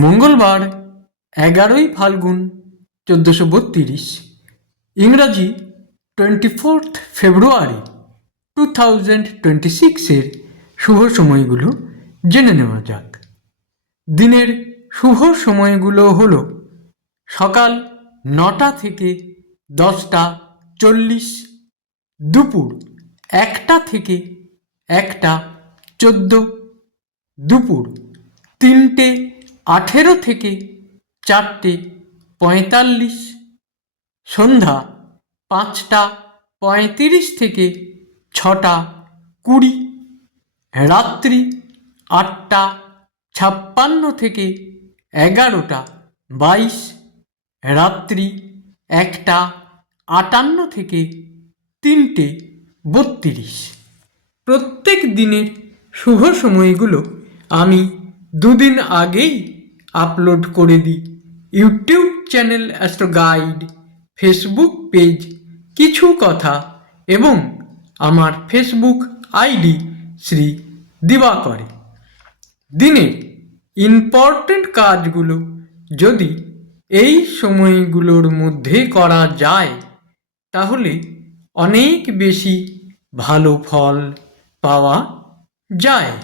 মঙ্গলবার 11ই ফাল্গুন 1432, ইংরাজি 24 ফেব্রুয়ারি 2026 শুভ সময়গুলো জেনে নেওয়া যাক। দিনের শুভ সময়গুলো হলো সকাল 9টা থেকে 10টা 40, দুপুর 1টা থেকে 1টা 14, দুপুর 3টে 18 থেকে 4টে 45, সন্ধ্যা 5টা 35 থেকে 6টা 20, রাত্রি 8টা 56 থেকে 11টা 22, রাত্রি 1টা 58 থেকে 3টে 32। প্রত্যেক দিনের শুভ সময়গুলো আমি দুদিন আগেই আপলোড করে দিই YouTube channel astro guide, Facebook page কিছু কথা এবং আমার ফেসবুক আইডি শ্রী দিবাকরে। দিনের ইম্পর্টেন্ট কাজগুলো যদি এই সময়গুলোর মধ্যে করা যায় তাহলে অনেক বেশি ভালো ফল পাওয়া যায়।